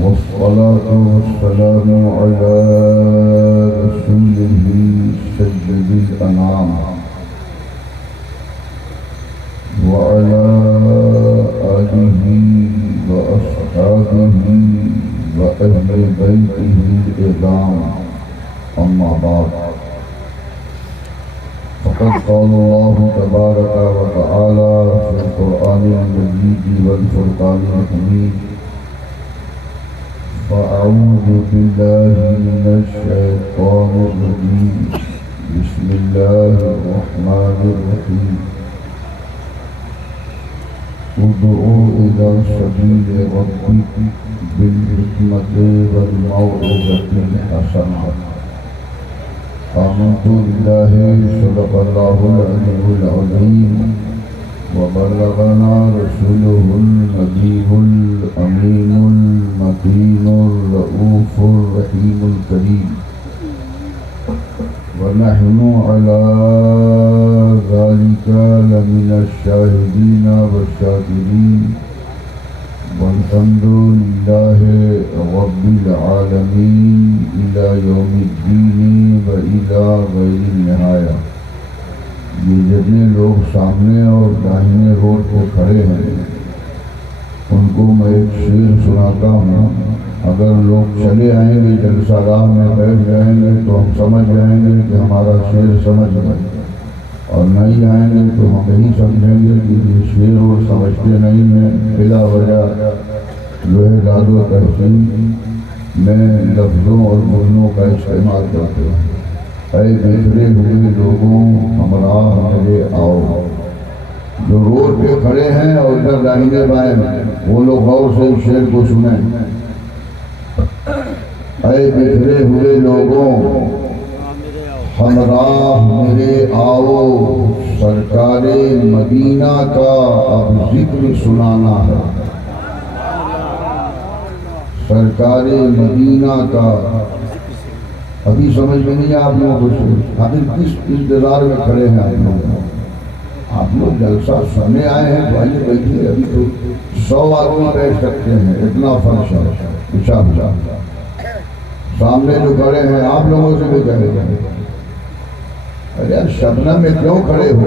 والصلاة والسلام على رسوله سيد الأنام وعلى آله وأصحابه وأهل بيته الإعظام أما بعد فقد قال الله تبارك وتعالى في القرآن المجيد والفرقان الحميد فأعوذ بالله من الشيطان الرجيم بسم الله الرحمن الرحيم ادعوا إلى سبيل ربك بالحكمة والموعظة الحسنة آمنت بالله صدق الله العلي العظيم وبلغنا رسوله النبي الأمين المتين الرؤوف الرحيم الكريم ونحن على ذلك لمن الشاهدين والشاكرين والحمد لله رب العالمين إلى يوم الدين وإلى غير النهاية. یہ جتنے لوگ سامنے اور داہنے روڈ پہ کھڑے ہیں ان کو میں ایک شعر سناتا ہوں. اگر لوگ چلے آئیں گے جلسہ گاہ میں بیٹھ جائیں گے تو ہم سمجھ جائیں گے کہ ہمارا شعر سمجھ گئے، اور نہیں آئیں گے تو ہم یہی سمجھیں گے کہ یہ شعر وہ سمجھتے نہیں ہیں. بلا وجہ جو ہے داد و تحسین میں لفظوں اور جملوں کا استعمال کرتے ہیں. اے بچھڑے ہوئے لوگوں ہمراہ میرے آؤ. جو روڈ پہ کھڑے ہیں اور ادھر داہنے بائیں وہ لوگ غور سے اس شعر کو سنیں. اے بچھڑے ہوئے لوگوں ہمراہ میرے آؤ، سرکار مدینہ کا اب ذکر سنانا ہے. سرکار مدینہ کا ابھی سمجھ میں نہیں آپ لوگوں کو. آخر کس انتظار میں کھڑے ہیں آپ لوگ؟ آپ لوگ جلسہ سننے آئے ہیں تو آئیے بیٹھیے. ابھی تو 100 آدمی بیٹھ سکتے ہیں، اتنا فرش ہے. پچھا سامنے جو کھڑے ہیں آپ لوگوں سے بھی کہے گا ارے شبنم میں کیوں کھڑے ہو؟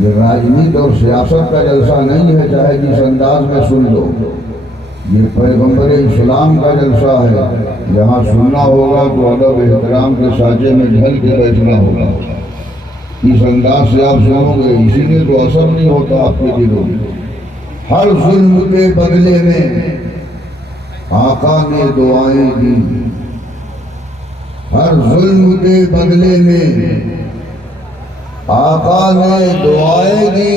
یہ راجنیت اور سیاست کا جلسہ نہیں ہے، چاہے جس انداز میں سن لو. یہ پیغمبر اسلام کا جلسہ ہے. یہاں سننا ہوگا تو ادب احترام کے سانچے میں ڈھل کے بیٹھنا ہوگا. اس انداز سے آپ سنو گے، اسی لیے تو اثر نہیں ہوتا آپ کے دلوں میں. ہر ظلم کے بدلے میں آقا نے دعائیں دی. ہر ظلم کے بدلے میں آقا نے دعائیں دی.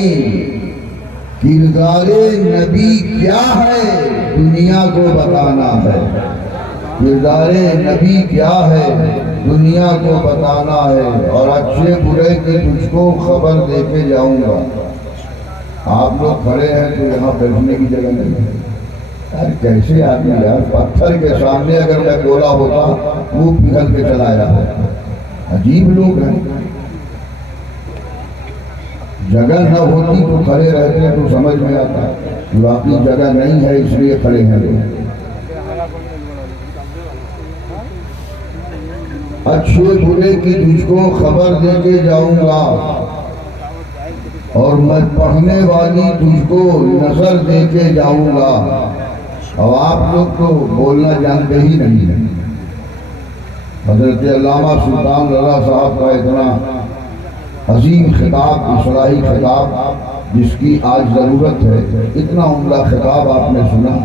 کردار نبی کیا ہے دنیا کو بتانا ہے. کردار نبی کیا ہے دنیا کو بتانا ہے. اور اچھے برے کی تجھ کو خبر دے کے جاؤں گا. آپ لوگ کھڑے ہیں تو یہاں بیٹھنے کی جگہ نہیں ہے. یار کیسے آدمی یار، پتھر کے سامنے اگر میں گولا ہوتا وہ پگھل کے چلا جاتا. عجیب لوگ ہیں. جگہ نہ ہوتی تو کھڑے رہتے تو سمجھ میں آتا. واقعی جگہ نہیں ہے اس لیے کھڑے ہیں لوگ. اچھے برے کی تجھ کو خبر دے کے جاؤں گا، اور میں پڑھنے والی تجھ کو نظر دے کے جاؤں گا. اب آپ لوگ تو بولنا جانتے ہی نہیں ہیں. حضرت علامہ سلطان رضا صاحب کا اتنا عظیم خطاب، اصلاحی خطاب جس کی آج ضرورت ہے، اتنا عمدہ خطاب آپ نے سنا،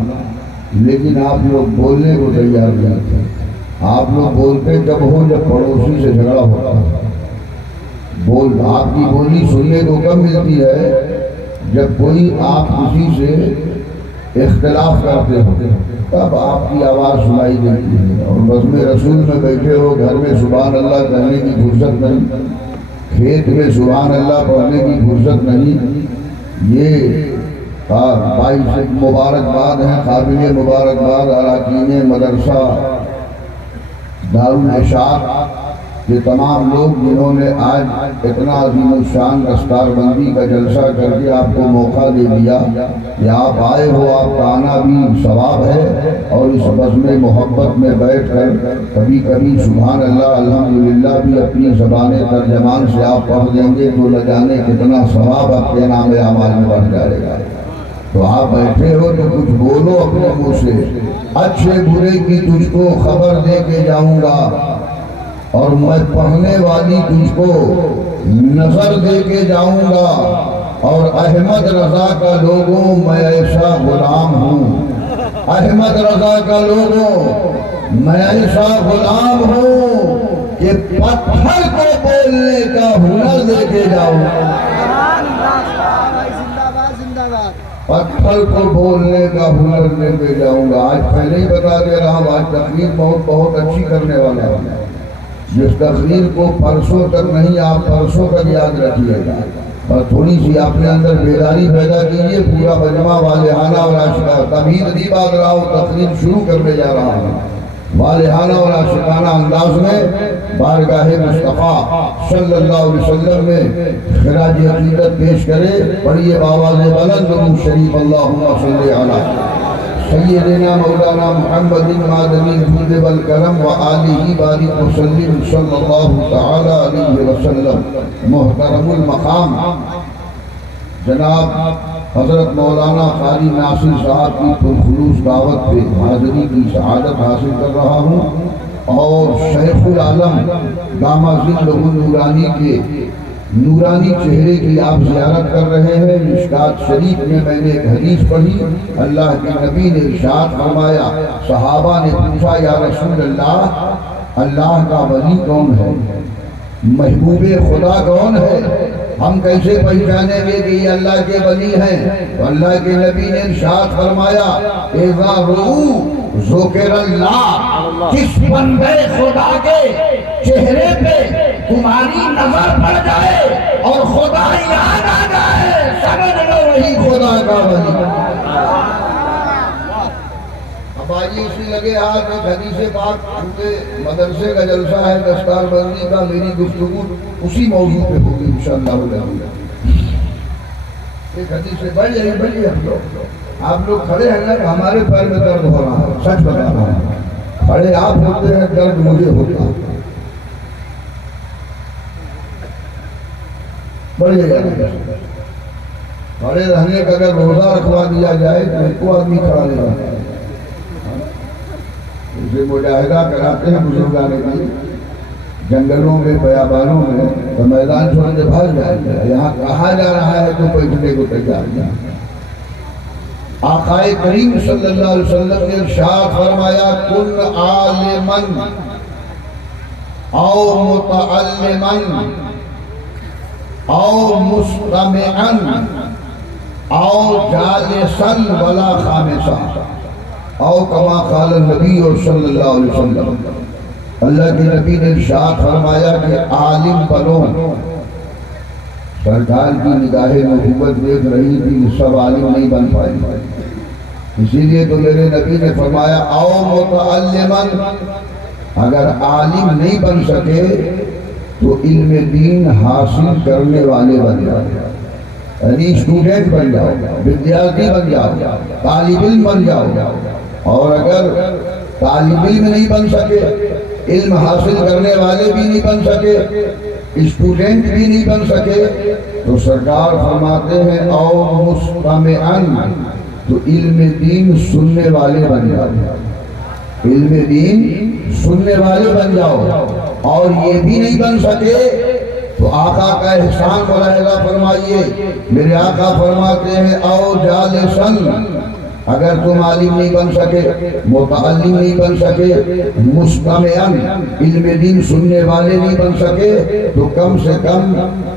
لیکن آپ لوگ بولنے کو تیار نہیں تھے. آپ لوگ بولتے کب ہو جب پڑوسی سے جھگڑا ہوتا ہے. آپ کی بولی سننے کو کب ملتی ہے؟ جب کوئی آپ کسی سے اختلاف کرتے ہو تب آپ کی آواز سنائی دیتی ہے. اور بزم رسول میں بیٹھے ہو، گھر میں سبحان اللہ کہنے کی فرصت نہیں، کھیت میں سبحان اللہ پڑھنے کی فرصت نہیں. یہ باعث مبارکباد ہیں، قابل مبارکباد اراکین مدرسہ دارالاشاق کہ تمام لوگ جنہوں نے آج اتنا عظیم الشان دستار بندی کا جلسہ کر کے آپ کو موقع دے دیا کہ آپ آئے ہو. آپ کا آنا بھی ثواب ہے اور اس بزم محبت میں بیٹھ کر کبھی کبھی سبحان اللہ الحمدللہ بھی اپنی زبان ترجمان سے آپ پڑھ دیں گے تو نہ جانے کتنا ثواب آپ کے نام اعمال میں بڑھ جائے گا۔ تو آپ بیٹھے ہو تو کچھ بولو اپنے منہ سے، اچھے برے کی تجھ کو خبر دے کے جاؤں گا، اور میں پڑھنے والی تجھ کو نظر دے کے جاؤں گا، اور احمد رضا کا لوگوں میں ایسا غلام ہوں، احمد رضا کا لوگوں میں ایسا غلام ہوں کہ پتھر کو بولنے کا ہنر دے کے جاؤں گا، پتھر کو بولنے کا ہنر دے کے جاؤں گا۔ آج پہلے ہی بتا دے رہا ہوں، آج تقریر بہت اچھی کرنے والا ہوں، جس تقریر کو پرسوں تک نہیں آپ پرسوں تک یاد رکھیے گا، اور تھوڑی سی اپنے اندر بیداری پیدا کیجیے۔ پورا مجمع والہانہ اور عاشقانہ، تمہید نہیں باندھ رہا ہوں، تقریر شروع کرنے جا رہا ہوں، والہانہ اور عاشقانہ انداز میں بارگاہ مصطفیٰ صلی اللہ علیہ وسلم میں خراج عقیدت پیش کرے۔ پڑھیے بآواز بلند درود شریف، اللہم صلی علی سیدنا مولانا محمد مادنی الجود والکرم وآلہ بارک وسلم صلی اللہ تعالی علیہ وسلم۔ محترم المقام جناب حضرت مولانا قاری ناصر صاحب کی پرخلوص دعوت پہ حاضری کی سعادت حاصل کر رہا ہوں، اور شیخ العالم دامہ ظل نورانی کے نورانی چہرے کی آپ زیارت کر رہے ہیں۔ مشکات شریف میں میں نے ایک حدیث پڑھی، اللہ کے نبی نے ارشاد فرمایا، صحابہ نے پوچھا یا رسول اللہ، اللہ کا ولی کون ہے، محبوب خدا کون ہے، ہم کیسے پہچانیں گے کہ یہ اللہ کے ولی ہیں؟ تو اللہ کے نبی نے ارشاد فرمایا، اذا رؤوا ذکر اللہ، جس بندے خدا کے چہرے پہ تمہاری نظر پڑ جائے اور خدا یاد آ جائے، سمجھ لو وہی خدا کا ولی۔ اب آئیے اسی لگے ہاتھ، ایک حدیث پاک، کیونکہ مدرسے کا جلسہ ہے دستار بندی کا، میری گفتگو اسی موضوع پہ ہوگی انشاءاللہ۔ ایک حدیث بڑھ جائیے ہم لوگ، آپ لوگ کھڑے ہیں نا، ہمارے پیر میں درد ہو رہا ہے، سچ بتا رہا ہوں، کھڑے آپ ہوتے ہیں، درد مجھے ہوتا ہے، بڑھ جائیے۔ کھڑے رہنے کا اگر روزہ رکھوا دیا جائے تو ایک کو آدمی کھڑا نہیں رہتا، اسے مجاہدہ کراتے ہیں بزرگان کی، جنگلوں میں بیابانوں میں، تو میدان چھوڑ کے بھاگ جائیں گے، یہاں کہا جا رہا ہے تو بیٹھنے کو تیار نہیں۔ آقا کریم صلی اللہ علیہ وسلم نے ارشاد فرمایا، کن عالمن او متعلمن او مستمعن او جالسن ولا خامسا، او کما قال النبی صلی اللہ علیہ وسلم۔ اللہ کے نبی نے ارشاد فرمایا کہ عالم بنو، سرکار کی نگاہ نبوت دیکھ رہی تھی، سب عالم نہیں بن پائے، اسی لیے تو میرے نبی نے فرمایا او متعلمن، اگر عالم نہیں بن سکے تو علم دین حاصل کرنے والے بن جاؤ، یعنی اسٹوڈنٹ بن جاؤ، ودیارتی بن جاؤ، طالب علم بن جاؤ۔ اور اگر طالب علم نہیں بن سکے، علم حاصل کرنے والے بھی نہیں بن سکے، اسٹوڈنٹ بھی نہیں بن سکے، تو سرکار فرماتے ہیں او مستمعن، تو علم دین سننے والے بن جاؤ، علم دین سننے والے بن جاؤ۔ اور یہ بھی نہیں بن سکے تو آقا کا احسان ملاحظہ فرمائیے، میرے آقا فرماتے ہیں او جالسن، اگر تم عالم نہیں بن سکے، متعلم نہیں بن سکے، مستمعن علم دین سننے والے نہیں بن سکے، تو کم سے کم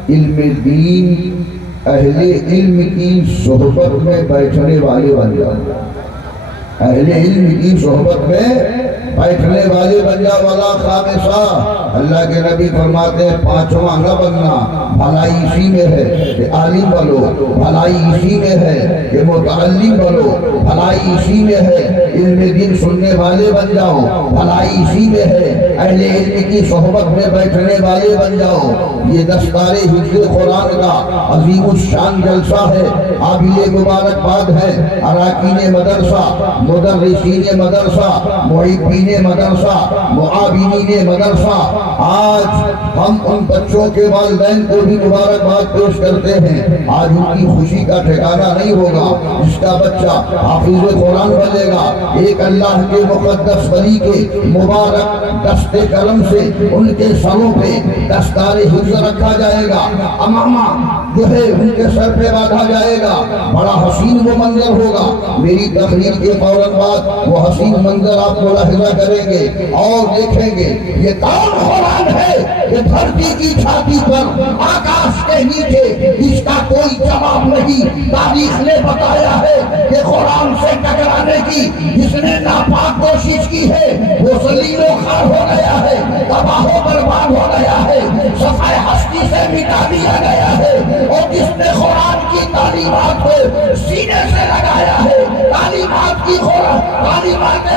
علم دین اہل علم کی صحبت میں بیٹھنے والے بن جاؤ، اہل علم کی صحبت میں بیٹھنے والے بن جاؤ۔ ولا خامسا، اللہ کے نبی فرماتے ہیں پانچواں نہ بننا، بھلائی اسی میں ہے کہ عالم بنو، بھلائی اسی میں ہے کہ متعلم بنو، بھلائی اسی میں ہے علم دین سننے والے بن جاؤ، بھلائی اسی میں ہے، اہل علم کی صحبت میں بیٹھنے والے بن جاؤ۔ یہ دستار حفظ قرآن کا عظیم الشان جلسہ ہے، قابل مبارکباد ہے اراکین مدرسہ، مدرسین مدرسہ، محبین مدرسہ، معاونین مدرسہ۔ آج ہم ان بچوں کے والدین کو بھی مبارکباد پیش کرتے ہیں۔ آج ان کی خوشی کا ٹھکانہ نہیں ہوگا جس کا بچہ حافظ قرآن بنے گا، ایک اللہ کے مقدس ولی کے مبارک دست کرم سے ان کے سروں پہ دستار حفظ رکھا جائے گا، امامہ جو ہے ان کے سر پہ باندھا جائے گا، بڑا حسین وہ منظر ہوگا۔ میری تقریر کے فوراً بعد وہ حسین منظر آپ ملاحظہ کریں گے اور دیکھیں گے یہ کون قرآن ہے کہ دھرتی کی چھاتی پر آکاش کے نیچے اس کا کوئی جواب نہیں۔ تاریخ نے بتایا ہے کہ قرآن سے ٹکرانے کی جس نے ناپاک کوشش کی ہے وہ ذلیل و خوار ہو گیا ہے، تباہ و برباد ہو گیا ہے، صفحہ ہستی سے مٹا دیا گیا ہے۔ اور جس نے قرآن کی تعلیمات کو سینے سے لگایا ہے، تعلیمات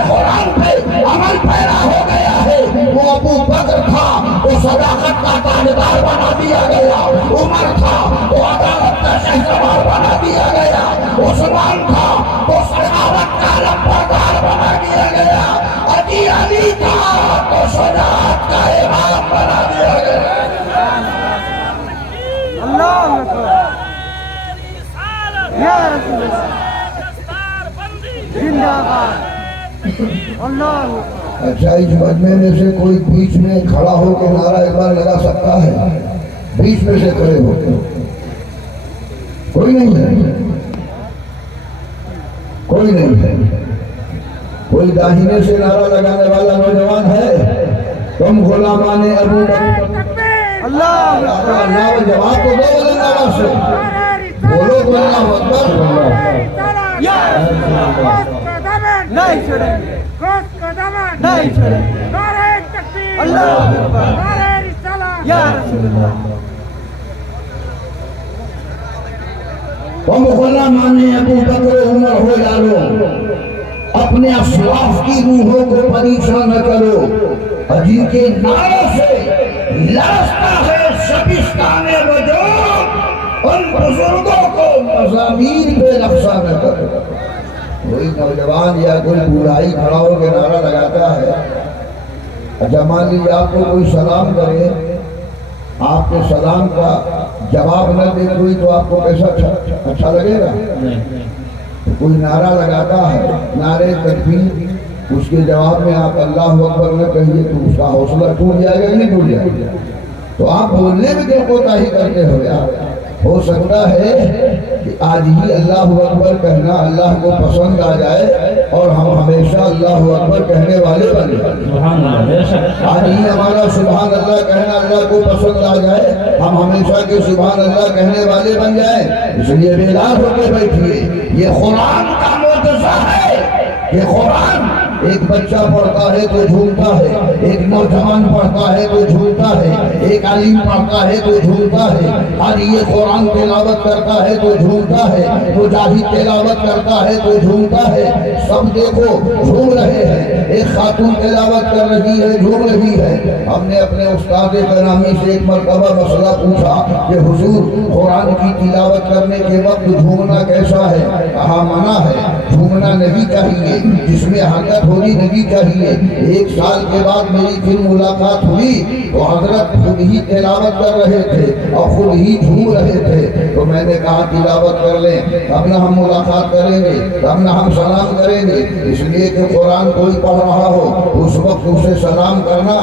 قرآن پہ عمل پیرا ہو گیا ہے، وہ ابو بکر تھا، وہ صداقت کا تاجدار بنا دیا گیا، عمر تھا وہ عدالت کا شہسوار بنا دیا گیا، عثمان تھا وہ سخاوت کا لمبردار بنا دیا گیا، علی تھا تو شجاعت کا امام بنا دیا گیا۔ اللہ یا رسول اللہ زندہ باد اللہ۔ اچھا اس مجمع میں سے کوئی بیچ میں کھڑا ہو کے نعرہ ایک بار لگا سکتا ہے؟ بیچ میں سے کھڑے ہو کے کوئی نہیں ہے، کوئی نہیں ہے۔ کوئی داہنے سے نعرہ لگانے والا نوجوان ہے؟ تم غلامان ابو بکر اللہ جواب تو دو اللہ سے بولو اللہ اکبر۔ نہیں چھوڑیں گے، نہیں چھوڑیں گے، اللہ یا رسول اللہ۔ تم غلامان ابو بکر عمر ہو جانو، اپنے اسلاف کی روحوں کو پریشان نہ کرو، جن کے نعروں سے لرزتا ہے شبستان وجود، ان بزرگوں کو مضامین پہ نقشہ نہ کرو۔ کوئی نوجوان یا کوئی بوڑھائی کھڑا ہو کے نعرہ لگاتا ہے، اچھا مان لیجیے آپ کو کوئی سلام کرے، آپ کے سلام کا جواب نہ دے کوئی تو آپ کو کیسا اچھا لگے گا؟ کوئی نعرہ لگاتا ہے، نعرے تکبیر، اس کے جواب میں آپ اللہ اکبر نہ کہیے تو اس کا حوصلہ ٹوٹ جائے گا نہیں ٹوٹ جائے گا؟ تو آپ بولنے میں دل کوتاہی کرتے ہو یار۔ ہو سکتا ہے کہ آج ہی اللہ اکبر کہنا اللہ کو پسند آ جائے اور ہم ہمیشہ اللہ اکبر کہنے والے بن جائیں۔ آج ہی ہمارا سبحان اللہ کہنا اللہ کو پسند آ جائے، ہم ہمیشہ کے سبحان اللہ کہنے والے بن جائیں۔ اس لیے بیدار ہو کے بیٹھیے، یہ قرآن کا معجزہ ہے۔ یہ قرآن ایک بچہ پڑھتا ہے تو جھومتا ہے، ایک نوجوان پڑھتا ہے تو جھومتا ہے، ایک عالم پڑھتا ہے تو جھومتا ہے، اور یہ قرآن تلاوت کرتا ہے تو جھومتا ہے، مجاہد تلاوت کرتا ہے تو جھومتا ہے، سب دیکھو جھوم رہے ہیں۔ ایک خاتون تلاوت کر رہی ہے، جھوم رہی ہے۔ ہم نے اپنے استاد گرامی سے ایک مرتبہ مسئلہ پوچھا کہ حضور قرآن کی تلاوت کرنے کے وقت جھومنا کیسا ہے؟ کہا منع ہے، جھومنا نہیں چاہیے، جس میں حرکت ہونی نہیں چاہیے۔ ایک سال کے بعد میری پھر ملاقات ہوئی تو حضرت خود ہی تلاوت کر رہے تھے اور خود ہی جھوم رہے تھے، تو میں نے کہا تلاوت کر لیں تب نہ ہم ملاقات کریں گے، تب نہ ہم سلام کریں گے۔ اس لیے کہ قرآن کوئی پڑھ رہا ہو اس وقت اسے سلام کرنا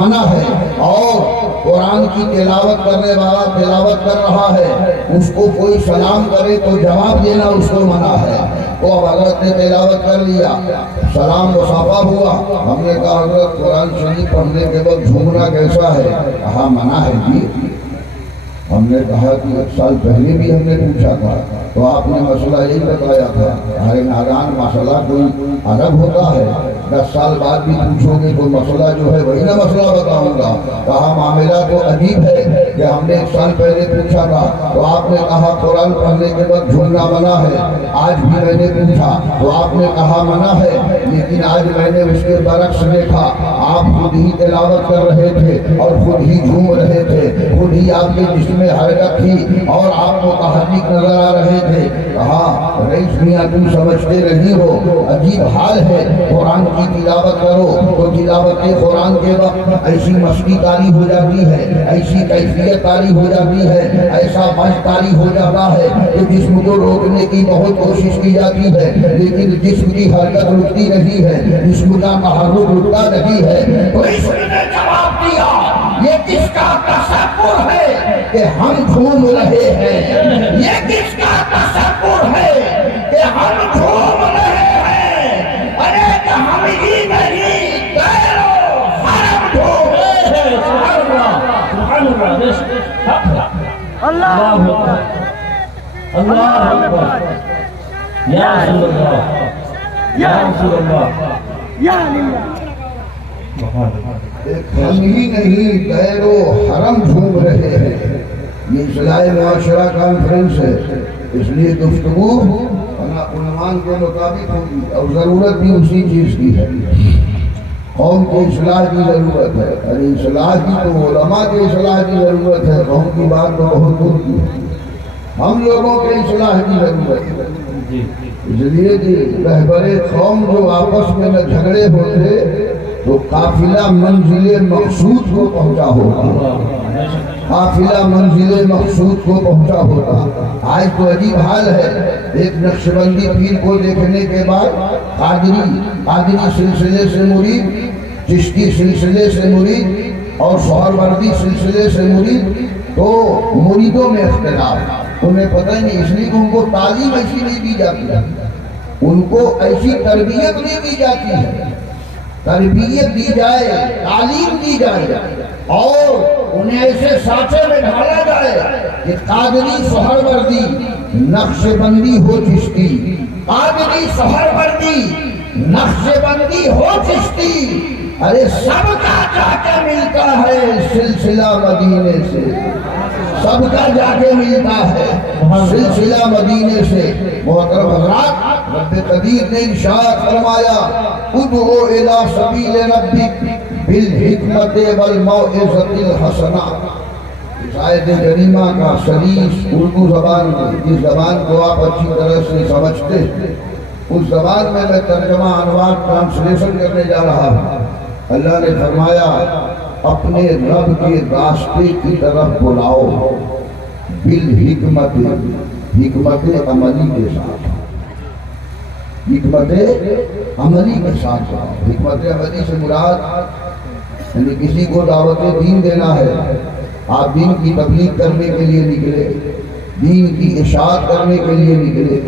منع ہے، اور قرآن کی تلاوت کرنے والا تلاوت کر رہا ہے اس کو کوئی سلام کرے تو جواب دینا اس کو منع ہے۔ تو اب حضرت نے تلاوت کر لیا، سلام مصافحہ ہوا، ہم نے کہا حضرت قرآن شریف پڑھنے کے وقت جھومنا کیسا ہے؟ کہا منع ہے جی۔ ہم نے کہا کہ 1 سال پہلے بھی ہم نے پوچھا تھا تو آپ نے مسئلہ یہی بتایا تھا. ارے نادان، مسئلہ کوئی الگ ہوتا ہے؟ 10 سال بعد بھی پوچھو گے تو مسئلہ جو ہے وہی نہ مسئلہ بتاؤں گا. کہا معاملہ تو عجیب ہے کہ ہم نے 1 سال پہلے پوچھا تھا تو آپ نے کہا قرآن پڑھنے کے بعد جھولنا منع ہے. آج بھی میں نے پوچھا تو آپ نے کہا منع ہے، لیکن آج میں نے اس کے برعکس دیکھا. آپ خود ہی تلاوت کر رہے تھے اور خود ہی جھوم رہے تھے، خود ہی آپ کے جسم میں حرکت تھی اور آپ متحرک نظر آ رہے تھے. کہا رئیس میاں تم سمجھتے نہیں ہو، عجیب حال ہے. قرآن کی تلاوت کرو تو تلاوت قرآن کے وقت ایسی مستی طاری ہو جاتی ہے، ایسی کیفیت طاری ہو جاتی ہے، ایسا مشق طاری ہو جاتا ہے کہ جسم کو روکنے کی بہت کوشش کی جاتی ہے لیکن جسم کی حرکت رکتی نہیں ہے، جسم کا تحرک رکتا نہیں ہے. تو اس نے جواب دیا یہ کس کا تصور ہے کہ ہم گھوم رہے ہیں؟ یہ کس کا تصور ہے کہ ہم گھوم رہے ہیں؟ ارے کہ ہم ہی نہیں غیرو حرم گھوم رہے ہیں. سبحان اللہ، سبحان اللہ، اللہ اللہ اکبر. یا رسول اللہ، یا رسول اللہ، یا اللہ. ہم ہی نہیں غیرو حرم گھوم رہے ہیں. یہ اصلاح معاشرہ کانفرنس ہے، اس لیے گفتگو عنوان کے مطابق ہوگی اور ضرورت بھی اسی چیز کی ہے. قوم کی اصلاح کی ضرورت ہے. ارے اصلاح کی تو علماء کے اصلاح کی ضرورت ہے، قوم کی بات تو بہت دور کی ہے. ہم لوگوں کے اصلاح کی ضرورت ہے. اس لیے کہ رہبر قوم جو آپس میں نہ جھگڑے ہوتے تو قافلہ منزل مقصود کو پہنچا ہوگا، قافلہ منزل مقصود کو پہنچا ہوگا. آج تو عجیب حال ہے. ایک نقشبندی پیر کو دیکھنے کے بعد قادری سلسلے سے مرید، چشتی سلسلے سے مرید اور سہروردی سلسلے سے مرید، تو مریدوں میں اختلاف. انہیں پتہ نہیں، اس لیے کہ ان کو تعلیم ایسی نہیں دی جاتی ہے، ان کو ایسی تربیت نہیں دی جاتی ہے. تربیت دی جائے، تعلیم دی جائے اور انہیں ایسے سانچے میں ڈھالا جائے کہ قادری سہروردی نقش بندی ہو چشتی، قادری سہروردی نقش بندی ہو چشتی. ارے سب کا جا کے ملتا ہے سلسلہ مدینے سے، سب کا جا کے ملتا ہے سلسلہ مدینے سے. محترم حضرات، رب قدیر نے ارشاد فرمایا ادعو الی سبیل ربک بالحکمت والموعظۃ الحسنہ. اس آیت کریمہ کا شریف اردو زبان میں، جس زبان کو آپ اچھی طرح سے سمجھتے ہیں، اس زبان میں میں ترجمہ عنوان ٹرانسلیشن کرنے جا رہا ہوں. اللہ نے فرمایا اپنے رب کے راستے کی طرف بلاؤ بالحکمت، حکمت عملی کے ساتھ، حکمت عملی کے ساتھ. حکمت عملی سے مراد یعنی کسی کو دعوت دین دینا ہے. آپ دین کی تبلیغ کرنے کے لیے نکلے، دین کی اشاعت کرنے کے لیے نکلے،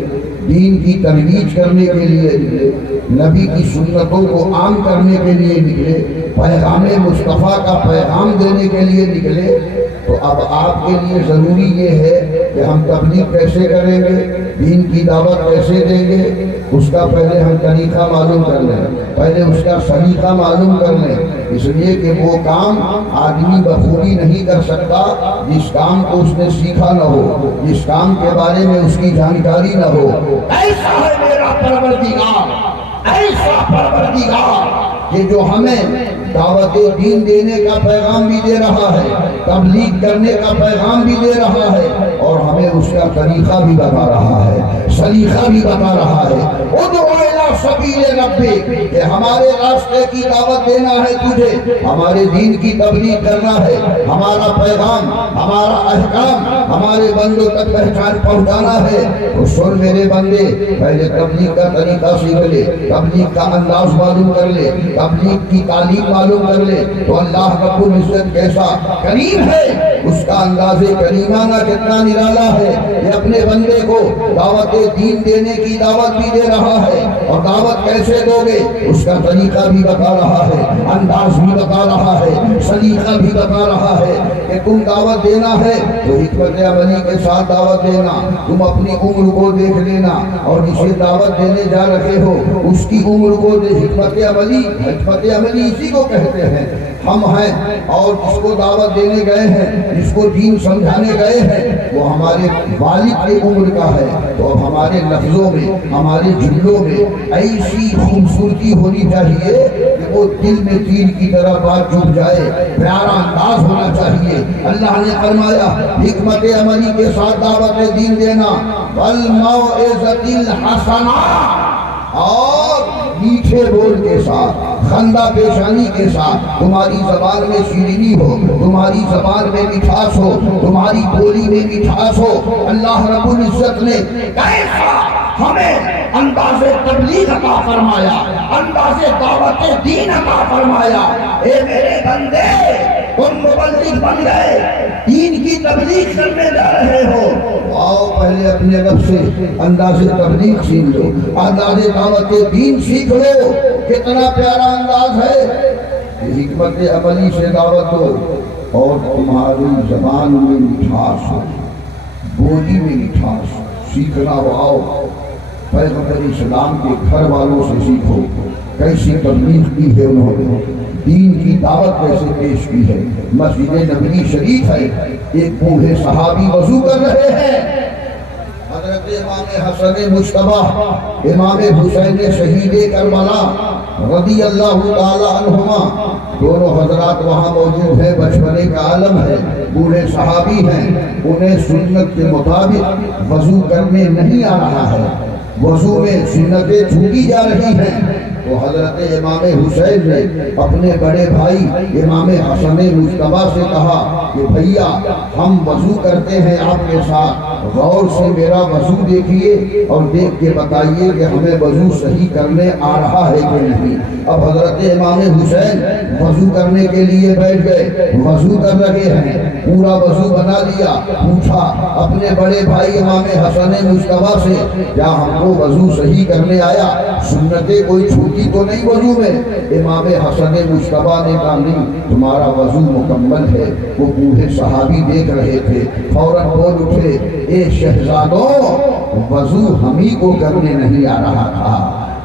دین کی ترویج کرنے کے لیے نکلے، نبی کی سنتوں کو عام کرنے کے لیے نکلے، پیغام مصطفیٰ کا پیغام دینے کے لیے نکلے. تو اب آپ کے لیے ضروری یہ ہے کہ ہم تبلیغ کیسے کریں گے، دین کی دعوت کیسے دیں گے، اس کا پہلے ہم طریقہ معلوم کر لیں، پہلے اس کا سلیقہ معلوم کر لیں. اس لیے کہ وہ کام آدمی بخوبی نہیں کر سکتا جس کام کو اس نے سیکھا نہ ہو، جس کام کے بارے میں اس کی جانکاری نہ ہو. ایسا ہے میرا پروردگار، ایسا پروردگار کہ جو ہمیں دعوت دین دینے کا پیغام بھی دے رہا ہے، تبلیغ کرنے کا پیغام بھی دے رہا ہے اور ہمیں اس کا طریقہ بھی بتا رہا ہے، سلیقہ بھی بتا رہا ہے. ادعو الی سبیل ربک، کہ ہمارے راستے کی دعوت دینا ہے تجھے، ہمارے دین کی تبلیغ کرنا ہے، ہمارا پیغام، ہمارا احکام ہمارے بندوں تک پہنچانا ہے. تو سن میرے بندے، پہلے تبلیغ کا طریقہ سیکھ لے، تبلیغ کا انداز معلوم کر لے، تبلیغ کی تعلیم معلوم کر لے. تو اللہ رب العزت کیسا کریم ہے، اس کا انداز کریمانہ کتنا نرالا ہے. یہ اپنے بندے کو دعوت دین دینے کی دعوت بھی دے رہا ہے اور دعوت کیسے دو گے اس کا طریقہ بھی بتا رہا ہے، انداز بھی بتا رہا ہے، سلیقہ بھی بتا رہا ہے کہ تم دعوت دینا ہے تو حکمت عملی کے ساتھ دعوت دینا، تم اپنی عمر کو دیکھ لینا اور جسے دعوت دینے جا رہے ہو اس کی عمر کو حکمت عملی اسی کو کہتے ہیں۔ ہم ہیں اور جس کو دعوت دینے گئے ہیں، جس کو دین سمجھانے گئے ہیں وہ ہمارے والد کی عمر کا ہے، تو اب ہمارے لفظوں میں ہمارے جملوں میں ایسی خوبصورتی ہونی چاہیے کہ وہ دل میں تیر کی طرح بات جھک جائے، پیارا انداز ہونا چاہیے۔ اللہ نے فرمایا حکمت عملی کے ساتھ دعوت دین دینا، والموعظۃ الحسنہ، اور میٹھے بول کے ساتھ، خندہ پیشانی کے ساتھ، تمہاری زبان میں شیرینی ہو، تمہاری زبان میں مٹھاس ہو، تمہاری بولی میں مٹھاس ہو۔ اللہ رب العزت نے کیسا ہمیں انداز تبلیغ عطا فرمایا، انداز دعوت دین عطا فرمایا۔ اے میرے بندے، تم مبلغ بن گئے، دین کی تبلیغ کرنے جا رہے ہو، آؤ پہلے اپنے رب سے انداز تبلیغ سیکھ لو، انداز دعوت دین سیکھ لو۔ کتنا پیارا انداز ہے، حکمت عملی سے دعوت دو اور تمہاری زبان میں مٹھاس ہو، بولی میں مٹھاس سیکھنا ہو۔ آؤ پیغمبر اسلام کے گھر والوں سے سیکھو، کیسی تبلیغ کی ہے انہوں نے، دین کی دعوت کیسے پیش کی ہے۔ مسجد نبوی شریف ہے، ایک بوڑھے صحابی وضو کر رہے ہیں، حضرت امام حسن مجتبیٰ امام حسین شہید کربلا رضی اللہ تعالی عنہما، دونوں حضرات وہاں موجود ہیں، بچپنے کا عالم ہے، بوڑھے صحابی ہیں، انہیں سنت کے مطابق وضو کرنے نہیں آ رہا ہے، وضو میں سنتیں چھوٹی جا رہی ہیں۔ تو حضرت امام حسین نے اپنے بڑے بھائی امام حسن مجتبیٰ سے کہا کہ بھیا ہم وضو کرتے ہیں آپ کے ساتھ، غور سے میرا وضو دیکھیے اور دیکھ کے بتائیے کہ ہمیں وضو صحیح کرنے آ رہا ہے کہ نہیں۔ اب حضرت امام حسین وضو کرنے کے لیے بیٹھ گئے، وضو کر رہے ہیں، پورا وضو بنا لیا، پوچھا اپنے بڑے بھائی امام حسن مجتبیٰ سے کیا ہم کو وضو صحیح کرنے آیا، سنتیں کوئی چھوٹی تو نہیں وضو میں؟ امام حسن مجتبیٰ نے کہا نہیں، تمہارا وضو مکمل ہے۔ وہ بوڑھے صحابی دیکھ رہے تھے، فوراً بول اٹھے، اے شہزادوں، وضو ہم ہی کو کرنے نہیں آ رہا تھا،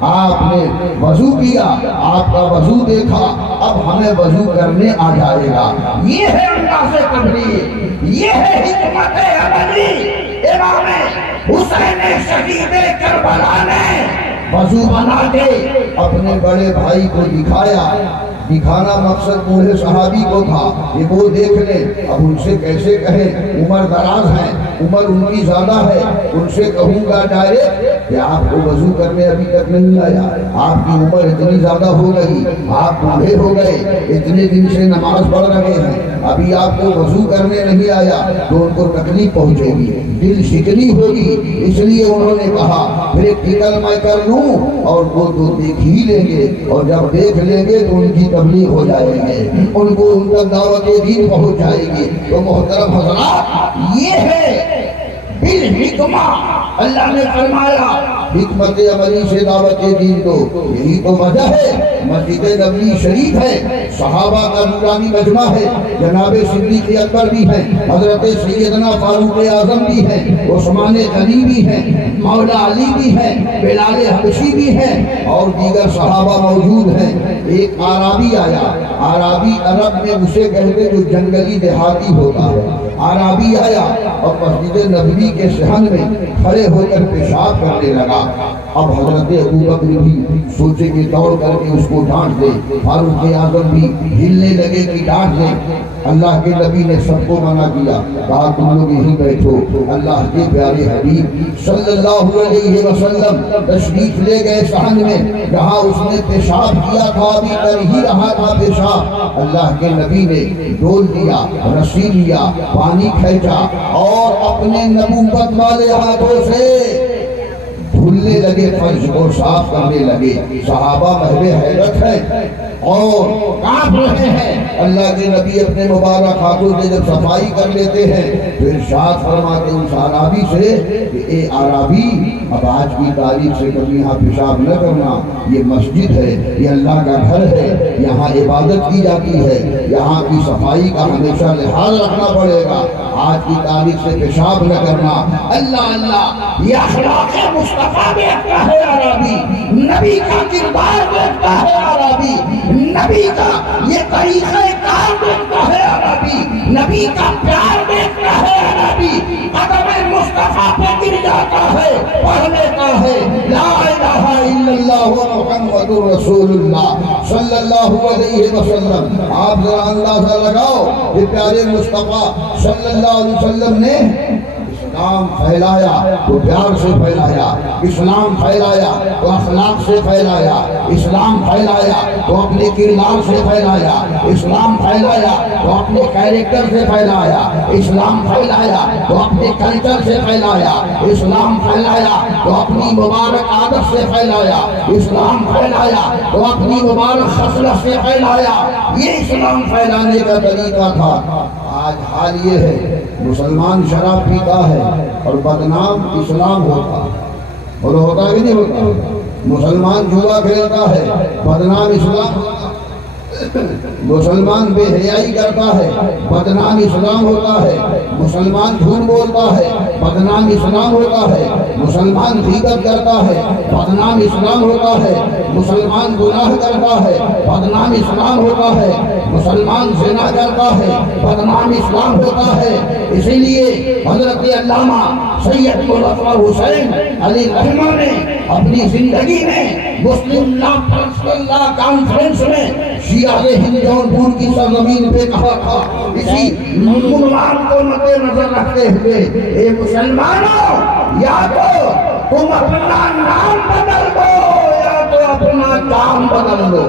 آپ نے وضو کیا، آپ کا وضو دیکھا، اب ہمیں وضو کرنے آ جائے گا۔ یہ ہے انداز تبلیغ، یہ ہے حکمت عملی۔ امام حسین شہید کربلا نے وضو بنا کے اپنے بڑے بھائی کو دکھایا، دکھانا مقصد بوڑھے صحابی کو تھا کہ وہ دیکھ لیں۔ اب ان سے کیسے کہیں، عمر دراز ہیں، عمر ان کی زیادہ ہے، ان سے کہوں گا ڈائریکٹ کہ آپ کو وضو کرنے ابھی تک نہیں آیا، آپ کی عمر اتنی زیادہ ہو گئی، آپ بوڑھے ہو گئے، اتنے دن سے نماز پڑھ رہے ہیں، ابھی آپ کو وضو کرنے نہیں آیا، تو ان کو تکلیف پہنچے گی، دل شکنی ہوگی۔ اس لیے انہوں نے کہا پریکٹیکل میں کر لوں، اور وہ تو دیکھ ہی لیں گے، اور جب دیکھ لیں گے تو ان کی تبلیغ ہو جائے گی، ان کو ان تک دعوت دین پہنچ جائے گی۔ تو محترم حضرات، یہ ہے بالحکمہ، اللہ نے فرمایا حکمت عملی سے دعوت دین دو۔ یہی تو وجہ ہے مسجد نبوی شریف ہے، صحابہ کا نورانی مجمع ہے، جناب صدیق اکبر بھی ہیں، حضرت سیدنا فاروق اعظم بھی ہیں، عثمان غنی بھی ہیں، مولا علی بھی ہیں، بلال حبشی بھی ہیں، اور دیگر صحابہ موجود ہیں۔ ایک عربی آیا، عربی عرب میں اسے کہتے جو جنگلی دیہاتی ہوتا ہے، عربی آیا اور مسجد نبوی کے صحن میں کھڑے ہو کر پیشاب کرنے لگا۔ اب حضرت ابوبکر بھی سوچے کہ دوڑ کر کے اس کو ڈانٹ دے، فاروق اعظم بھی ہلنے لگے کہ ڈانٹ دے۔ اللہ کے نبی نے سب کو منع کیا، کہا تم لوگ یہیں بیٹھو۔ اللہ کے پیارے حبیب صلی اللہ علیہ وسلم تشریف لے گئے صحن میں، جہاں اس نے پیشاب کیا تھا، ابھی کر ہی رہا تھا پیشاب۔ اللہ کے نبی نے ڈول دیا، رسی لیا، پانی کھینچا اور اپنے نبوت والے ہاتھوں سے دھلنے لگے، فرش کو صاف کرنے لگے۔ صحابہ محو حیرت ہے اور کانپ رہے ہیں۔ اللہ کے نبی اپنے مبارک ہاتھوں سے جب صفائی کر لیتے ہیں تو ارشاد فرماتے ہیں اس عرابی سے کہ اے عرابی، اب آج کی تاریخ سے کبھی یہاں پیشاب نہ کرنا، یہ مسجد ہے، یہ اللہ کا گھر ہے، یہاں عبادت کی جاتی ہے، یہاں کی صفائی کا ہمیشہ لحاظ رکھنا پڑے گا، آج کی تاریخ سے پیشاب نہ کرنا۔ اللہ اللہ، یہ اخلاق مصطفیٰ دیکھتا ہے عرابی، نبی کا کردار دیکھتا ہے عرابی، نبی کا یہ طریقہ کار دیکھتا ہے عرابی، نبی کا پیار دیکھتا ہے عرابی، قدم مصطفیٰ پہ گر جاتا ہے، پڑھ لیتا ہے لا الہ الا اللہ محمد رسول اللہ صلی اللہ علیہ وسلم۔ آپ ذرا اندازہ لگاؤ کہ پیارے مصطفیٰ صلی اللہ علیہ وسلم نے اسلام پھیلایا تو پیار سے پھیلایا، اسلام پھیلایا تو اخلاق سے پھیلایا، اسلام پھیلایا تو اپنے کردار سے پھیلایا، اسلام پھیلایا تو اپنے کیریکٹر سے پھیلایا، اسلام پھیلایا تو اپنے کلچر سے پھیلایا، اسلام پھیلایا تو اپنی مبارک عادت سے پھیلایا، اسلام پھیلایا تو اپنی مبارک خصلت سے پھیلایا۔ یہ اسلام پھیلانے کا طریقہ تھا۔ آج حال یہ ہے مسلمان شراب پیتا ہے اور بدنام اسلام ہوتا، اور ہوتا کہ نہیں ہوتا؟ مسلمان جوا کھیلتا ہے، بدنام اسلام ہوتا، مسلمان بے حیائی کرتا ہے، بدنام اسلام ہوتا ہے، مسلمان جھوٹ بولتا ہے، بدنام اسلام ہوتا ہے، مسلمان غیبت کرتا ہے، بدنام اسلام ہوتا ہے، مسلمان گناہ کرتا ہے، بدنام اسلام ہوتا ہے، مسلمان زنا کرتا ہے، بدنام اسلام ہوتا ہے۔ اسی لیے حضرت علامہ سید مظفر حسین علی رحمہ نے اپنی زندگی میں مسلم لا کانفرنس میں شیعہ ہند جونپور کی سرزمین پہ کہا تھا، اسی عنوان کو مد نظر رکھتے ہوئے، اے مسلمانوں، یا تو تم اپنا نام بدل دو یا تو اپنا کام بدل دو۔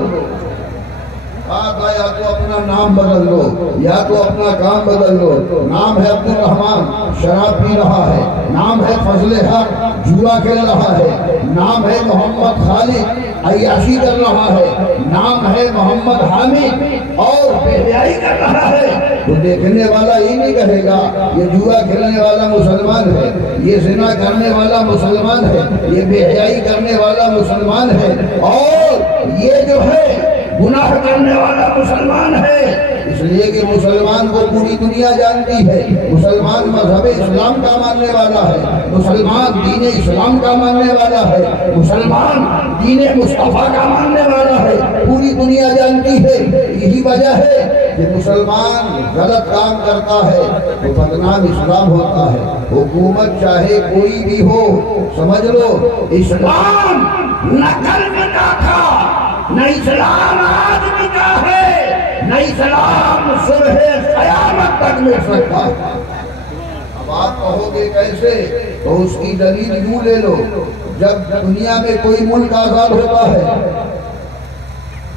یا تو اپنا نام بدل دو یا تو اپنا کام بدل دو۔ نام ہے عبد الرحمن، شراب پی رہا ہے، نام ہے فضل حق، جوا کھیل رہا ہے، نام ہے محمد خالد، عیاشی کر رہا ہے، نام ہے محمد حامد اور بے حیائی کر رہا ہے، تو دیکھنے والا یہ نہیں کہے گا یہ جوا کھیلنے والا مسلمان ہے، یہ زنا کرنے والا مسلمان ہے، یہ بے حیائی کرنے والا مسلمان ہے، اور یہ جو ہے گناہ کرنے والا مسلمان ہے۔ اس لیے کہ مسلمان کو پوری دنیا جانتی ہے، مسلمان مذہب اسلام کا ماننے والا ہے، مسلمان دین اسلام کا ماننے والا ہے، مسلمان دین مصطفیٰ کا ماننے والا ہے، پوری دنیا جانتی ہے۔ یہی وجہ ہے کہ مسلمان غلط کام کرتا ہے تو بدنام اسلام ہوتا ہے، حکومت چاہے کوئی بھی ہو، سمجھ لو اسلام نہ کل مٹا تھا، نہ اسلام آج مٹا ہے، نہ اسلام صبح قیامت تک مٹ سکتا۔ اب آپ کہو گے کیسے؟ تو اس کی دلیل یوں لے لو، جب دنیا میں کوئی ملک آزاد ہوتا ہے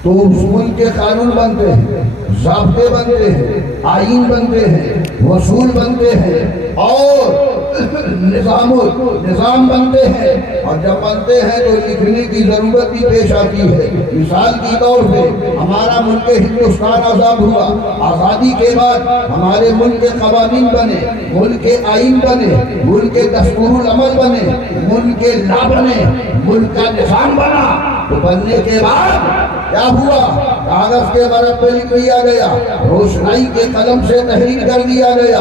تو اس ملک کے قانون بنتے ہیں، ضابطے بنتے ہیں، آئین بنتے ہیں، اصول بنتے ہیں اور نظام بنتے ہیں، اور جب بنتے ہیں تو لکھنے کی ضرورت بھی پیش آتی ہے۔ مثال کی طور پہ ہمارا ملک ہندوستان آزاد ہوا، آزادی کے بعد ہمارے ملک کے قوانین بنے، ملک کے آئین بنے، ملک کے دستور العمل بنے، ملک کے لا بنے، ملک کا نظام بنا۔ تو بننے کے بعد کیا ہوا؟ کاغذ کے ورق پہ لکھ دیا گیا، روشنائی کے قلم سے تحریر کر دیا گیا،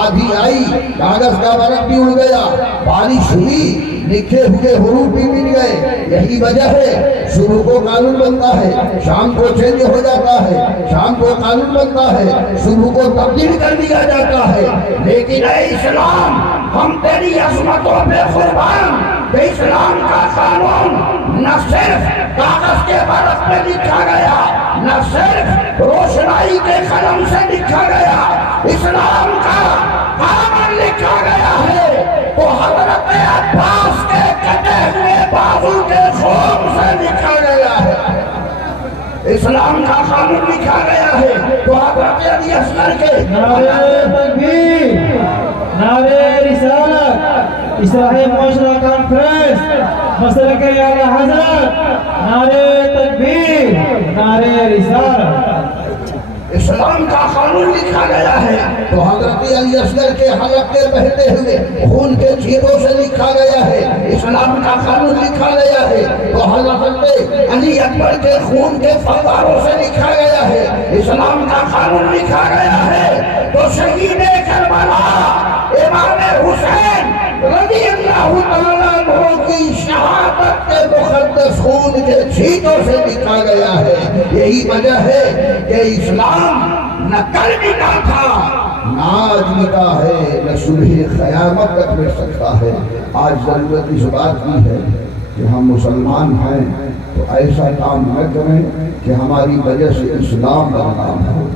آدھی آئی کاغذ کا ورق بھی اڑ گیا، بارش ہوئی لکھے ہوئے حروف بھی مٹ گئے۔ یہی وجہ ہے صبح کو قانون بنتا ہے، شام کو چینج ہو جاتا ہے، شام کو قانون بنتا ہے، صبح کو تبدیل کر دیا جاتا ہے۔ لیکن اے اسلام، ہم تیری عظمتوں پہ قربان کہ اسلام کا قانون نہ صرف کاغذ کے ورق پہ لکھا گیا، نہ صرف روشنائی کے قلم سے لکھا گیا، اسلام کا قانون لکھا گیا ہے تو حضرت عباس کے کٹے ہوئے بازو کے خون سے لکھا گیا ہے۔ اسلام کا قانون لکھا گیا ہے تو حضرت علی اصغر کے نعرہ تکبیر، نعرہ رسالت، اصلاح معاشرہ کانفرنس مسلک اعلیٰ حضرت نعرے تکبیر نعرے رسالت اسلام کا قانون لکھا گیا ہے تو حضرت علی اصغر کے حلق کے بہتے ہوئے خون کے چھینٹوں سے لکھا گیا ہے اسلام کا قانون لکھا گیا ہے تو حضرت علی اکبر کے خون کے فواروں سے لکھا گیا ہے اسلام کا قانون لکھا گیا ہے تو شہید کربلا امام حسین رضی اللہ تعالیٰ عنہ کی شہادت کے مقدس خون کے چھینٹوں سے لکھا گیا ہے یہی وجہ ہے کہ اسلام نہ کل مٹا تھا نہ آج مٹا ہے نہ صبح قیامت تک مٹ سکتا ہے آج ضرورت اس بات کی ہے کہ ہم مسلمان ہیں تو ایسا کام نہ کریں کہ ہماری وجہ سے اسلام بدنام ہو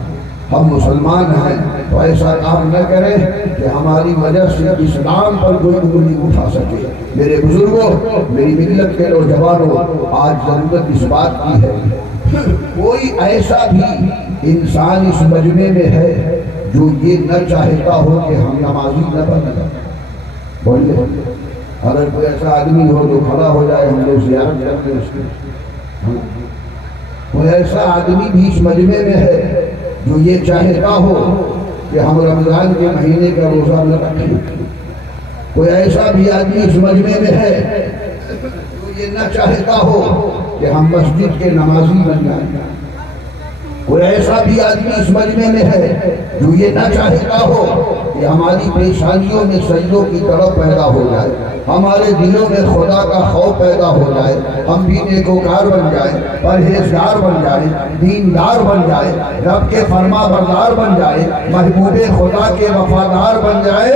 ہم مسلمان ہیں تو ایسا کام نہ کریں کہ ہماری وجہ سے اسلام پر کوئی انگلی اٹھا سکے میرے بزرگوں میری ملت کے نوجوانوں آج ضرورت اس بات کی ہے کوئی ایسا بھی انسان اس مجمع میں ہے جو یہ نہ چاہتا ہو کہ ہم نمازی نہ بنیں بولے اگر کوئی ایسا آدمی ہو جو کھڑا ہو جائے ہم لوگ زیارت کرتے ہیں اس کی کوئی ایسا آدمی بھی اس مجمع میں ہے جو یہ چاہتا ہو کہ ہم رمضان کے مہینے کا روزہ نہ رکھیں کوئی ایسا بھی آدمی اس مجمع میں ہے جو یہ نہ چاہتا ہو کہ ہم مسجد کے نمازی بن جائیں کوئی ایسا بھی آدمی اس مجمع میں ہے جو یہ نہ چاہتا ہو کہ ہماری پریشانیوں میں سجدوں کی طرف پیدا ہو جائے ہمارے دلوں میں خدا کا خوف پیدا ہو جائے ہم بھی نیکوکار بن جائیں پرہیزگار بن جائیں دیندار بن جائیں رب کے فرما بردار بن جائیں محبوب خدا کے وفادار بن جائیں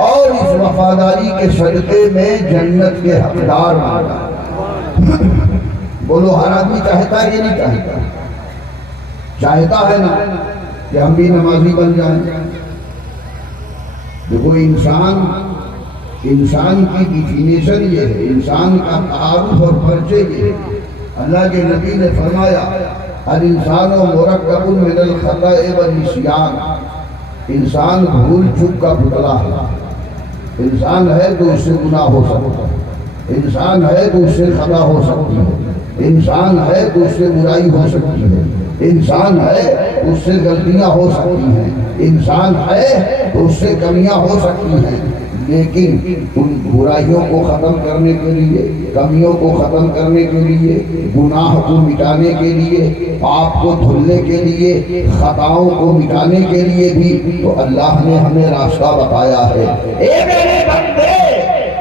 اور اس وفاداری کے صدقے میں جنت کے حقدار بن جائیں بولو ہر آدمی چاہتا ہے کہ نہیں چاہتا چاہتا ہے نا کہ ہم بھی نمازی بن جائیں دیکھو انسان کی ڈیفینیشن یہ ہے انسان کا تعارف اور پرچے یہ ہے اللہ کے نبی نے فرمایا الانسان مرکب من الخطأ والنسیان انسان بھول چوک کا پتلا ہے انسان ہے تو اس سے گناہ ہو سکتا ہے انسان ہے تو اس سے خطا ہو سکتی ہے انسان ہے تو اس سے برائی ہو سکتی ہے انسان ہے تو اس سے غلطیاں ہو سکتی ہیں انسان ہے تو اس سے کمیاں ہو سکتی ہیں لیکن ان برائیوں کو ختم کرنے کے لیے کمیوں کو ختم کرنے کے لیے گناہ کو مٹانے کے لیے پاپ کو دھلنے کے لیے خطاؤں کو مٹانے کے لیے بھی تو اللہ نے ہمیں راستہ بتایا ہے اے میرے بندے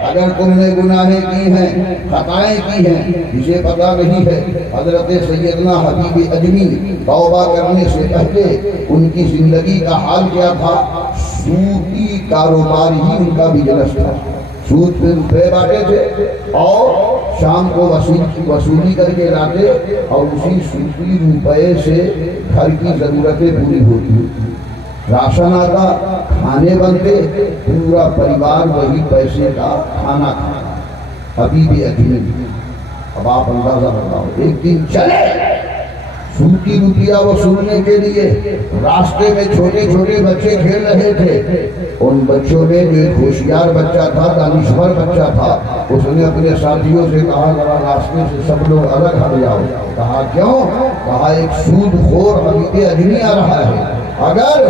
اگر تم نے گناہیں کی ہیں خطائیں کی ہیں جسے پتہ نہیں ہے حضرت سیدنا حبیب اجمی توبہ کرنے سے پہلے ان کی زندگی کا حال کیا تھا سودی کاروبار ہی ان کا بزنس تھا سود پہ روپے بانٹے تھے اور شام کو وصولی کر کے لاتے اور اسی سودی روپے سے گھر کی ضرورتیں پوری ہوتی راشن آتا کھانے بنتے پورا پریوار وہی پیسے کا کھانا کھانا حبیب اجمی اب آپ اندازہ بتاؤ ایک دن چلے سود کی روپیہ وصولنے کے لیے راستے میں چھوٹے چھوٹے بچے کھیل رہے تھے ان بچوں میں جو ایک ہوشیار بچہ تھا دانشور بچہ تھا اس نے اپنے ساتھیوں سے کہا ذرا راستے سے سب لوگ الگ ہٹ جاؤ کہا کیوں کہا ایک سود خور حبیب اجمی آ رہا ہے اگر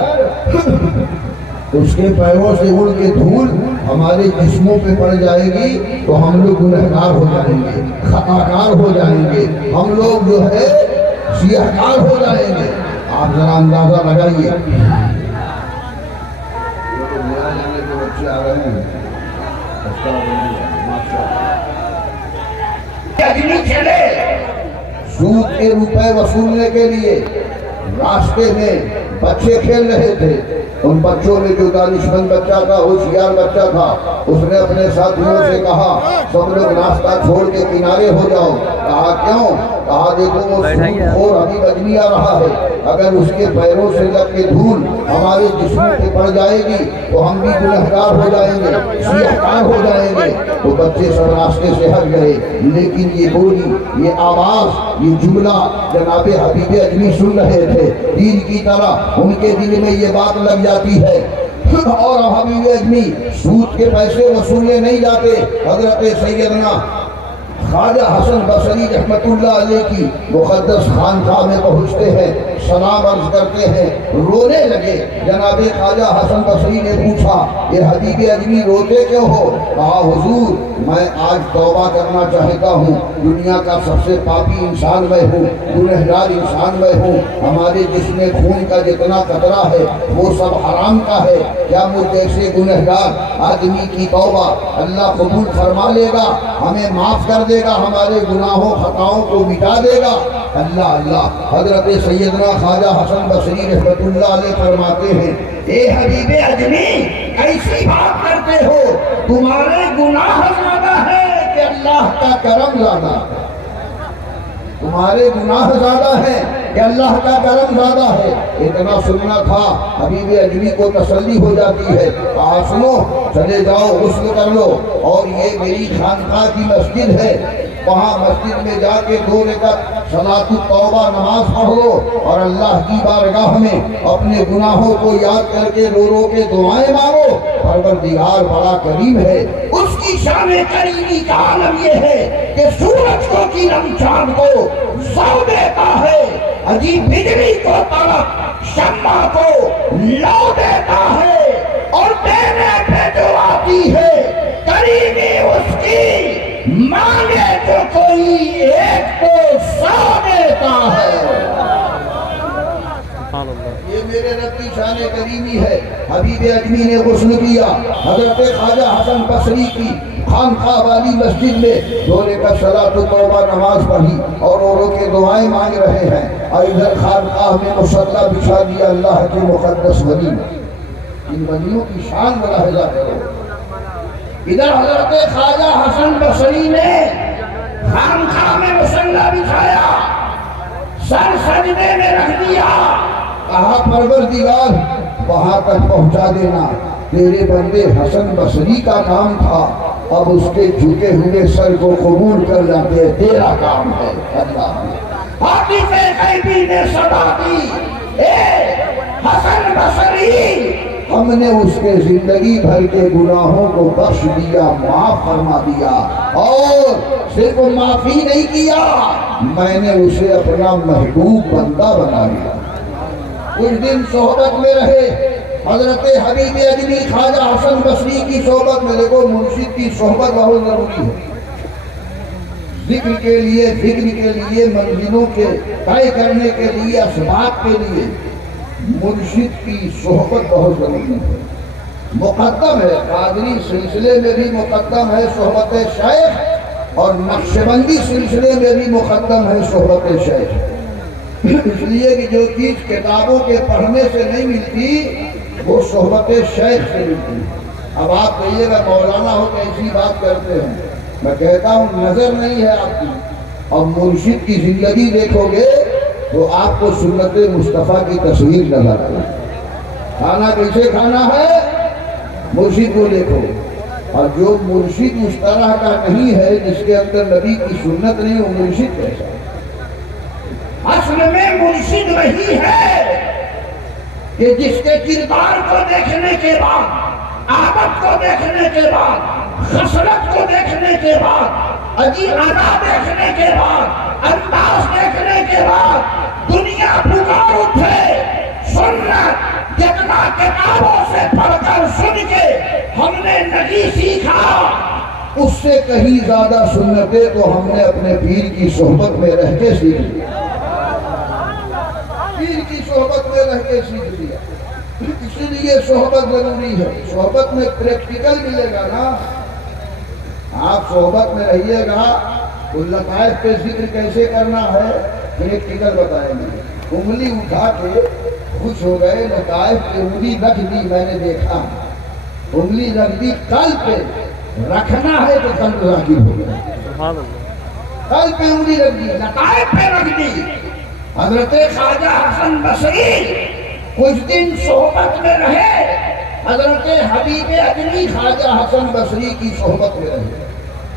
اس کے پیروں سے اڑ کے دھول ہمارے جسموں پہ پڑ جائے گی تو ہم لوگ گنہگار ہو جائیں گے خطاکار ہو جائیں گے ہم لوگ جو ہے سیاہکار ہو جائیں گے آپ ذرا اندازہ لگائیے بچے آ رہے ہیں سود کے روپے وصولنے کے لیے راستے میں بچے کھیل رہے تھے ان بچوں میں جو دانشمند بچہ تھا ہوشیار بچہ تھا اس نے اپنے ساتھیوں سے کہا سب لوگ راستہ چھوڑ کے کنارے ہو جاؤ کہا کیوں کہا دیکھو وہ سود خور حبیب اجمی آ رہا ہے اگر اس کے پیروں سے لگ کے دھول ہمارے جسم پہ پڑ جائے گی تو ہم بھی گنہگار ہو جائیں گے سیاہکار ہو جائیں گے تو بچے سب راستے سے ہٹ گئے لیکن یہ بولی یہ آواز یہ جملہ جناب حبیب اجمی سن رہے تھے تیر کی طرح ان کے دل میں یہ بات لگ جاتی ہے اور اب حبیب اجمی سود کے پیسے وصولے نہیں جاتے. حضرت سیدنا خواجہ حسن بصری رحمت اللہ علیہ کی مقدس خانقاہ میں پہنچتے ہیں, سلام عرض کرتے ہیں, رونے لگے. جناب خواجہ حسن بصری نے پوچھا یہ حبیب اجمی روتے کیوں ہو؟ کہا حضور میں آج توبہ کرنا چاہتا ہوں, دنیا کا سب سے پاپی انسان میں ہوں, گنہگار انسان میں ہوں, ہمارے جسم میں خون کا جتنا قطرہ ہے وہ سب حرام کا ہے. کیا مجھ جیسے گنہگار آدمی کی توبہ اللہ قبول فرما لے گا, ہمیں معاف کر دے گا, ہمارے گناہوں خطاؤں کو مٹا دے گا؟ اللہ اللہ. حضرت سیدنا خواجہ حسن بصری رحمت اللہ علیہ فرماتے ہیں اے حبیب اجمی ایسی بات کرتے ہو, تمہارے گناہ زیادہ ہے کہ اللہ کا کرم زیادہ ہے. تمہارے گناہ زیادہ ہیں کہ اللہ کا کرم زیادہ ہے. اتنا سننا تھا, حبیب اجمی کو تسلی ہو جاتی ہے. سنو, چلے جاؤ غسل کر لو, اور یہ میری خانقاہ کی مسجد ہے, وہاں مسجد میں جا کے 2 رکعت صلاۃ التوبہ نماز پڑھ لو, اور اللہ کی بارگاہ میں اپنے گناہوں کو یاد کر کے رو رو کے دعائیں مانگو. پروردگار بڑا کریم ہے, اس کی شان کریمی کا عالم یہ ہے کہ سورج کو کرم چاند کو سو دیتا ہے, عجیب بجلی کو تڑپ شمع کو لو دیتا ہے, اور دینے پہ جو آتی ہے کریمی اس کی, مانگے تو کوئی ایک کو 100 دیتا ہے. یہ میرے رب کی شان کریمی ہے. حبیب اجمی نے غسل کیا, حضرت خواجہ حسن بصری کی خانقاہ والی مسجد میں 2 رکعت صلاۃ التوبہ نماز پڑھی اور رو کے دعائیں مانگ رہے ہیں. اور ادھر خانقاہ میں مصلی بچھا دیا اللہ کے مقدس ولی. ان ولیوں کی شان ملاحظہ کرو. ادھر حضرت خواجہ حسن بصری نے خانقاہ میں مصلی بچھایا, سر سجدے میں رکھ دیا, کہا پروردگار وہاں تک پہنچا دینا, تیرے بندے حسن بصری کا کام تھا, اب اس کے جھکے ہوئے سر کو قبول کر لاتے تیرا کام ہے. اللہ عاطف غیبی نے صدا دی, اے حسن بصری ہم نے اس کے زندگی بھر کے گناہوں کو بخش دیا, معاف فرما دیا, اور صرف معافی نہیں کیا, میں نے اسے اپنا محبوب بندہ بنا لیا. کچھ دن صحبت میں رہے حضرت حبیب اجمی خواجہ حسن بصری کی صحبت میں. دیکھو مرشد کی صحبت بہت ضروری ہے, ذکر کے لیے, فکر کے لیے, منزلوں کے طے کرنے کے لیے, اسباب کے لیے مرشد کی صحبت بہت ضروری ہے. مقدم ہے, قادری سلسلے میں بھی مقدم ہے صحبت شیخ, اور نقشبندی سلسلے میں بھی مقدم ہے صحبت شیخ. اس لیے کہ جو چیز کتابوں کے پڑھنے سے نہیں ملتی وہ صحبت شیخ سے ملتی. اب آپ کہیے گا مولانا ہو کیسی بات کرتے ہیں, میں کہتا ہوں نظر نہیں ہے آپ کی, اور مرشد کی زندگی دیکھو گے تو آپ کو سنت مصطفیٰ کی تصویر نظر آئے. کھانا کیسے کھانا ہے مرشد کو دیکھو, اور جو مرشد اس طرح کا نہیں ہے جس کے اندر نبی کی سنت نہیں, وہ مرشد کیسا ہے؟ اصل میں مرشد وہی ہے کہ جس کے کردار کو دیکھنے کے بعد, عادت کو دیکھنے کے بعد, خصلت کو دیکھنے کے بعد, عجیب ادا دیکھنے کے بعد, انداز دیکھنے کے بعد دنیا پکار اٹھے. سنت جتنا کتابوں سے پڑھ کر سن کے ہم نے نہیں سیکھا, اس سے کہیں زیادہ سنتیں تو ہم نے اپنے پیر کی صحبت میں رہ کے سیکھ لی. پیر کی صحبت میں رہ کے سیکھ لیا. اسی لیے صحبت ضروری ہے. صحبت میں پریکٹیکل ملے گا نا. آپ صحبت میں رہیے گا تو لطائف پہ ذکر کیسے کرنا ہے پریکٹیکل بتائیں گے. انگلی اٹھا کے خوش ہو گئے, لطائف پہ انگلی رکھ دی, میں نے دیکھا انگلی رکھ دی, قلب پہ رکھنا ہے تو قلب راضی ہو گیا. قلب پہ انگلی رکھ دی, لطائف پہ رکھ دی. حضرت خواجہ حسن بصری کچھ دن صحبت میں رہے, حضرت حبیب اجمی خواجہ حسن بصری کی صحبت میں رہے.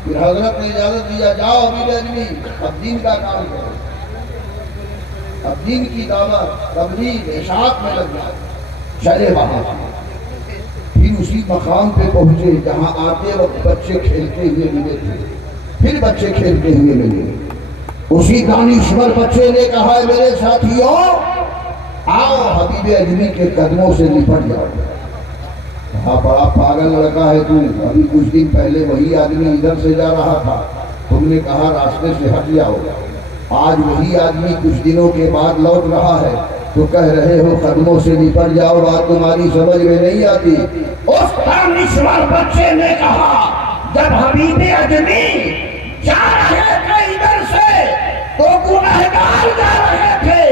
پھر حضرت نے اجازت دیا, جاؤ حبیب اجمی اب دین کا کام کرو, اب دین کی دعوت تبلیغ اشاعت میں لگ جائے. چلے وہاں اسی مقام پہ پہنچے جہاں آتے وقت بچے کھیلتے ہوئے ملے تھے، پھر بچے کھیلتے ہوئے ملے۔ اسی دانشور بچے نے کہا ہے میرے ساتھیوں آؤ حبیب اجمی کے قدموں سے لپٹ جاؤ۔ کہا بڑا پاگل لڑکا ہے تو، ابھی کچھ دن پہلے وہی آدمی ادھر سے جا رہا تھا، تم نے کہا راستے سے ہٹ جاؤ، آج وہی آدمی کچھ دنوں کے بعد لوٹ رہا ہے تو کہہ رہے ہو قدموں سے لپٹ جاؤ، بات تمہاری سمجھ میں نہیں آتی۔ اس دانشور بچے نے کہا جب حبیب اجمی جا رہے تھے ادھر سے تو گنہگار جا رہے تھے،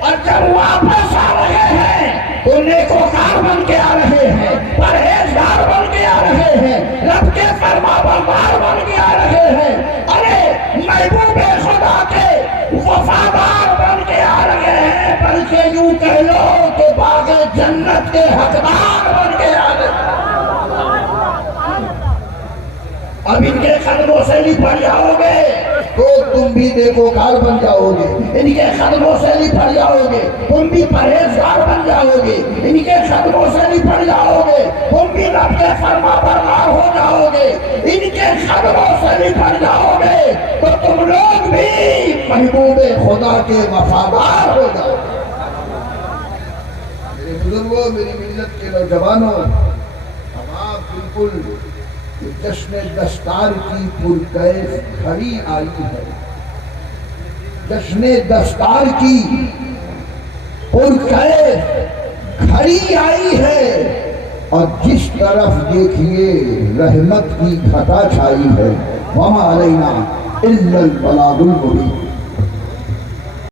اور جب واپس آ رہے ہیں تو نیکوکار بن کے آ رہے ہیں، پرہیزگار بن کے آ رہے ہیں، رب کے فرما بردار بن کے آ رہے ہیں، ارے محبوب خدا کے وفادار بن کے آ رہے ہیں، بلکہ یوں کہہ لو کہ باغ جنت کے حقدار بن کے آ رہے ہیں۔ اب ان کے قدموں سے لپٹ جاؤ گے تو تم بھی نیکوکار بن جاؤ گے، ان کے قدموں سے لپٹ جاؤ گے تم بھی پرہیزگار بن جاؤ گے، ان کے قدموں سے لپٹ جاؤ گے تم بھی رب کے فرما بردار ہو جاؤ گے، ان کے قدموں سے لپٹ جاؤ گے تو تم لوگ بھی محبوب خدا کے وفادار ہو جاؤ گے۔ میرے بزرگوں، میری ملت کے نوجوانوں، اب آپ بالکل جشن دستار کی پرکیف گھڑی آئی ہے، جشن دستار کی پرکیف گھڑی آئی ہے، اور جس طرف دیکھیے رحمت کی گھٹا چھائی ہے۔ وما علینا الا البلاغ المبین۔